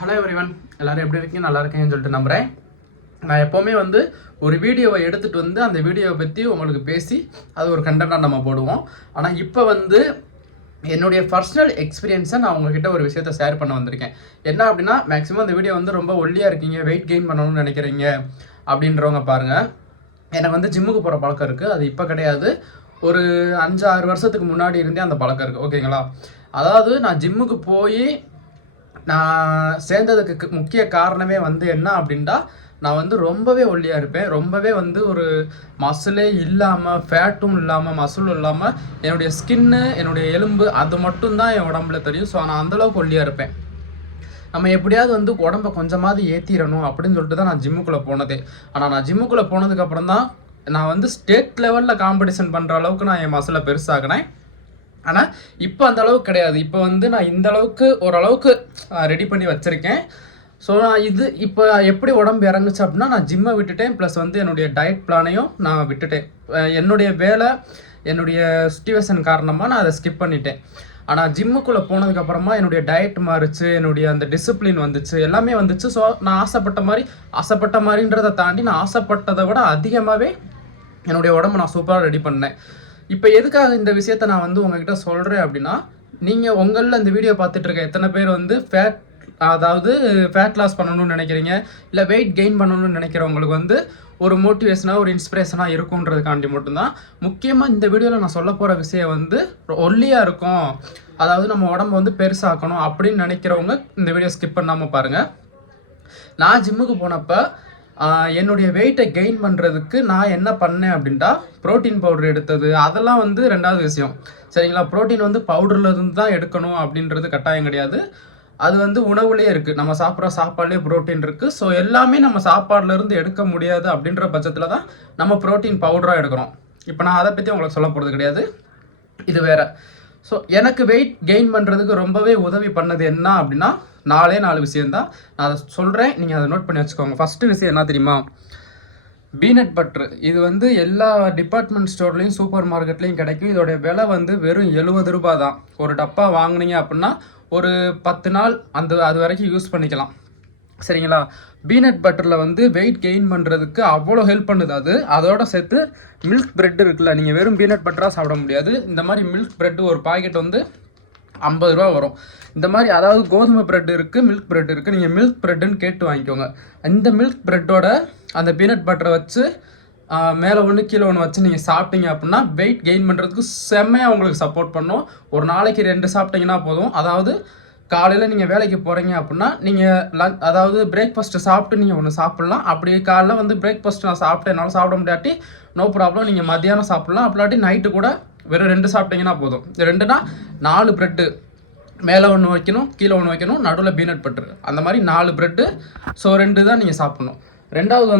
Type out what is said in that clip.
Hello everyone, எல்லோரும் எப்படி இருக்கீங்க? நல்லா இருக்கேன்னு சொல்லிட்டு நம்புகிறேன். நான் எப்போவுமே ஒரு வீடியோவை எடுத்துகிட்டு அந்த வீடியோவை பற்றி உங்களுக்கு பேசி அது ஒரு கண்டென்ட்டாக நம்ம போடுவோம். ஆனால் இப்போ என்னுடைய பர்சனல் எக்ஸ்பீரியன்ஸை நான் உங்கள்கிட்ட ஒரு விஷயத்தை ஷேர் பண்ண வந்திருக்கேன். என்ன அப்படின்னா, மேக்ஸிமம் இந்த வீடியோ ரொம்ப ஒல்லியாக இருக்கீங்க, வெயிட் கெயின் பண்ணணும்னு நினைக்கிறீங்க அப்படின்றவங்க பாருங்கள். எனக்கு ஜிம்முக்கு போகிற பழக்கம் இருக்குது. அது இப்போ கிடையாது, ஒரு 5-6 வருஷத்துக்கு முன்னாடி இருந்தே அந்த பழக்கம் இருக்குது. ஓகேங்களா? அதாவது நான் ஜிம்முக்கு போய் நான் சேர்ந்ததுக்கு முக்கிய காரணமே என்ன அப்படின்ட்டா, நான் ரொம்பவே ஒல்லியாக இருப்பேன். ரொம்பவே ஒரு மசிலே இல்லாமல், ஃபேட்டும் இல்லாமல், மசிலும் இல்லாமல், என்னுடைய ஸ்கின்னு, என்னுடைய எலும்பு அது மட்டும்தான் என் உடம்புல தெரியும். ஸோ நான் அந்தளவுக்கு ஒல்லியாக இருப்பேன். நம்ம எப்படியாவது உடம்பை கொஞ்சமாவது ஏற்றிடணும் அப்படின்னு சொல்லிட்டு தான் நான் ஜிம்முக்குள்ளே போனதே. ஆனால் நான் ஜிம்முக்குள்ளே போனதுக்கப்புறம் தான் நான் ஸ்டேட் லெவலில் காம்படிஷன் பண்ணுற அளவுக்கு நான் என் மசிலை பெருசாகினேன். ஆனால் இப்போ அந்த அளவுக்கு கிடையாது. இப்போ நான் இந்த அளவுக்கு ஓரளவுக்கு ரெடி பண்ணி வச்சுருக்கேன். ஸோ நான் இப்போ எப்படி உடம்பு இறங்குச்சு அப்படின்னா, நான் ஜிம்மை விட்டுட்டேன். ப்ளஸ் என்னுடைய டயட் பிளானையும் நான் விட்டுட்டேன். என்னுடைய வேலை, என்னுடைய சிச்சுவேஷன் காரணமாக நான் அதை ஸ்கிப் பண்ணிட்டேன். ஆனால் ஜிம்முக்குள்ளே போனதுக்கப்புறமா என்னுடைய டயட் மாறிச்சு, என்னுடைய அந்த டிசிப்ளின் வந்துச்சு, எல்லாமே வந்துச்சு. ஸோ நான் ஆசைப்பட்ட மாதிரின்றதை தாண்டி நான் ஆசைப்பட்டதை விட அதிகமாகவே என்னுடைய உடம்பை நான் சூப்பராக ரெடி பண்ணேன். இப்போ எதுக்காக இந்த விஷயத்த நான் உங்ககிட்ட சொல்கிறேன் அப்படின்னா, நீங்கள் உங்களில் இந்த வீடியோ பார்த்துட்டு இருக்க எத்தனை பேர் ஃபேட் லாஸ் பண்ணணும்னு நினைக்கிறீங்க, இல்லை வெயிட் கெயின் பண்ணணும்னு நினைக்கிறவங்களுக்கு ஒரு மோட்டிவேஷனாக, ஒரு இன்ஸ்பிரேஷனாக இருக்குன்றதுக்காண்டி மட்டும்தான். முக்கியமாக இந்த வீடியோவில் நான் சொல்ல போகிற விஷயம் ஒல்லியாக இருக்கும், அதாவது நம்ம உடம்பு பெருசாக்கணும் அப்படின்னு நினைக்கிறவங்க இந்த வீடியோ ஸ்கிப் பண்ணாமல் பாருங்கள். நான் ஜிம்முக்கு போனப்போ என்னுடைய வெயிட்டை கெயின் பண்ணுறதுக்கு நான் என்ன பண்ணேன் அப்படின்ட்டா, ப்ரோட்டீன் பவுடர் எடுத்தது அதெல்லாம் ரெண்டாவது விஷயம். சரிங்களா? ப்ரோட்டீன் பவுடரில் இருந்து தான் எடுக்கணும் அப்படின்றது கட்டாயம் கிடையாது. அது உணவுலேயே இருக்குது. நம்ம சாப்பிட்ற சாப்பாடுலேயே ப்ரோட்டீன் இருக்குது. ஸோ எல்லாமே நம்ம சாப்பாடுலேருந்து எடுக்க முடியாது அப்படின்ற பட்சத்தில் தான் நம்ம ப்ரோட்டீன் பவுடராக எடுக்கிறோம். இப்போ நான் அதை பற்றி உங்களுக்கு சொல்ல போகிறது கிடையாது, இது வேறு. ஸோ எனக்கு வெயிட் கெயின் பண்ணுறதுக்கு ரொம்பவே உதவி பண்ணது என்ன அப்படின்னா, 4 விஷயந்தான். நான் அதை சொல்கிறேன், நீங்கள் அதை நோட் பண்ணி வச்சுக்கோங்க. ஃபஸ்ட்டு விஷயம் என்ன தெரியுமா? Peanut butter. இது எல்லா டிபார்ட்மெண்ட் ஸ்டோர்லேயும், சூப்பர் மார்க்கெட்லேயும் கிடைக்கும். இதோடைய விலை வெறும் 70 ரூபா தான். ஒரு டப்பா வாங்கினீங்க அப்படின்னா ஒரு 10 நாள் அது வரைக்கும் யூஸ் பண்ணிக்கலாம். சரிங்களா? பீனட் பட்டரில் வெயிட் கெயின் பண்ணுறதுக்கு அவ்வளோ ஹெல்ப் பண்ணுது. அதோட சேர்த்து மில்க் பிரெட் இருக்குல்ல, நீங்கள் வெறும் பீனட் பட்டராக சாப்பிட முடியாது. இந்த மாதிரி மில்க் பிரெட் ஒரு பாக்கெட் 50 ரூபா வரும். இந்த மாதிரி, அதாவது கோதுமை பிரெட் இருக்குது, மில்க் பிரெட் இருக்குது. நீங்கள் மில்க் பிரெட்டுன்னு கேட்டு வாங்கிக்கோங்க. இந்த மில்க் பிரெட்டோட அந்த பீனட் பட்டரை வச்சு மேலே ஒன்று கீழே ஒன்று வச்சு நீங்கள் சாப்பிட்டீங்க அப்படின்னா வெயிட் கெயின் பண்ணுறதுக்கு செம்மையாக உங்களுக்கு சப்போர்ட் பண்ணும். ஒரு நாளைக்கு 2 சாப்பிட்டீங்கன்னா போதும். அதாவது காலையில் நீங்கள் வேலைக்கு போகிறீங்க அப்படின்னா நீங்கள் அதாவது பிரேக்ஃபாஸ்ட்டு சாப்பிட்டு நீங்கள் ஒன்று சாப்பிட்லாம். அப்படி காலைல பிரேக்ஃபாஸ்ட் நான் சாப்பிட்டேன், என்னால் சாப்பிட முடியாட்டி நோ ப்ராப்ளம், நீங்கள் மத்தியானம் சாப்பிட்லாம். அப்படிலாட்டி நைட்டு கூட வெறும் 2 சாப்பிட்டீங்கன்னா போதும். 2னா 4 ப்ரெட்டு, மேலே ஒன்று வைக்கணும், கீழே ஒன்று வைக்கணும், நடுவில் பீனட் பட்டர், அந்த மாதிரி 4 ப்ரெட்டு. ஸோ 2 தான் நீங்கள் சாப்பிட்ணும். ரெண்டாவது